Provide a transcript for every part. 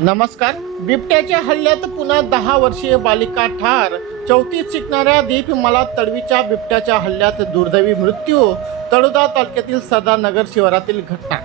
नमस्कार. बिबट्याच्या हल्ल्यात पुन्हा दहा वर्षीय बालिका ठार. चौथीत शिकणाऱ्या दीप मला तडवीच्या बिबट्याच्या हल्ल्यात दुर्दैवी मृत्यू. तळोदा तालुक्यातील सरदारनगर शिवारातील घटना.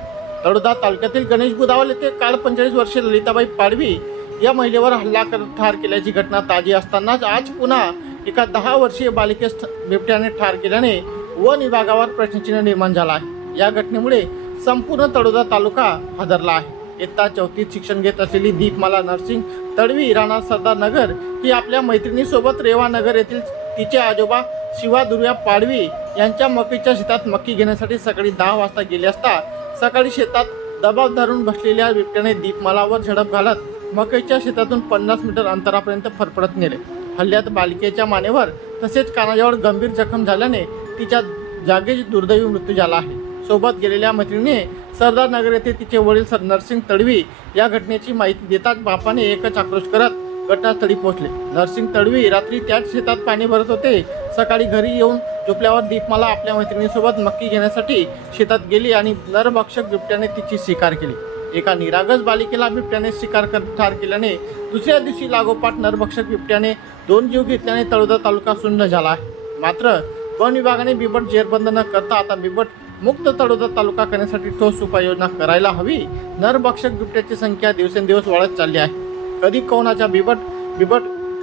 तळोदा तालुक्यातील गणेश बुधावल येथे काल पंचेचाळीस वर्षे ललिताबाई पाडवी या महिलेवर हल्ला करत ठार केल्याची घटना ताजी असतानाच आज पुन्हा एका दहा वर्षीय बालिकेस बिबट्याने ठार केल्याने वन विभागावर प्रश्नचिन्ह निर्माण झाला आहे. या घटनेमुळे संपूर्ण तळोदा तालुका हादरला आहे. इयत्ता चौथीत शिक्षण घेत असलेली दीपमाला नर्सिंग तडवी राणा सरदार नगर ही आपल्या मैत्रिणीसोबत रेवा नगर येथील तिचे आजोबा शिवा दुर्या पाडवी यांच्या मकीच्या शेतात मक्की घेण्यासाठी सकाळी दहा वाजता गेले असता सकाळी शेतात दबाव धरून बसलेल्या बिबट्याने दीपमालावर झडप घालत मकईच्या शेतातून पन्नास मीटर अंतरापर्यंत फरफडत नेले. हल्ल्यात बालिकेच्या मानेवर तसेच कानाजवळ गंभीर जखम झाल्याने तिच्या जागेच दुर्दैवी मृत्यू झाला आहे. सोबत गेलेल्या मैत्रिणीने सरदार नगर येथे तिचे वडील सर नरसिंग तडवी या घटनेची माहिती देताच बापाने एकच आक्रोश करत घटनास्थळी पोहोचले. नरसिंग तडवी रात्री त्याच शेतात पाणी भरत होते. सकाळी घरी येऊन झोपल्यावर दीपमाला आपल्या मैत्रिणीसोबत मक्की घेण्यासाठी शेतात गेली आणि नरभक्षक बिबट्याने तिची शिकार केली. एका निरागस बालिकेला बिबट्याने शिकार कर ठार केल्याने दुसऱ्या दिवशी लागोपाठ नरभक्षक बिबट्याने दोन जीव घेतल्याने तळोदा तालुका सुन्न झाला आहे. मात्र वन विभागाने बिबट जेरबंद न करता आता बिबट मुक्त तळोदा तालुका करण्यासाठी ठोस उपाययोजना करायला हवी. नरभक्षक बिबट्याची संख्या दिवसेंदिवस वाढत चालली आहे. कधी कोणाच्या बिबट बिबट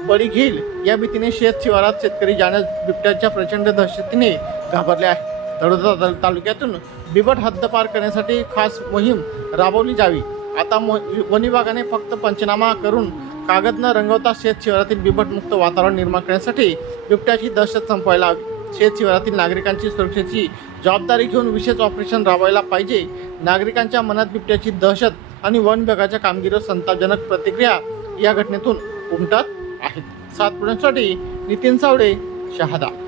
बळी घेईल या भीतीने शेत शिवारात शेतकरी जाण्यास बिबट्याच्या प्रचंड दहशतीने घाबरले आहे. तळोदा तालुक्यातून बिबट हद्दपार करण्यासाठी खास मोहीम राबवली जावी. आता मो वन विभागाने फक्त पंचनामा करून कागद न रंगवता शेत शिवारातील बिबटमुक्त वातावरण निर्माण करण्यासाठी बिबट्याची दहशत संपवायला हवी. शेत शिवारातील नागरिकांची सुरक्षेची जबाबदारी घेऊन विशेष ऑपरेशन राबवायला पाहिजे. नागरिकांच्या मनात बिबट्याची दहशत आणि वन विभागाच्या कामगिरीवर संतापजनक प्रतिक्रिया या घटनेतून उमटत आहेत. सात पुण्यासाठी नितीन सावडे शहादा.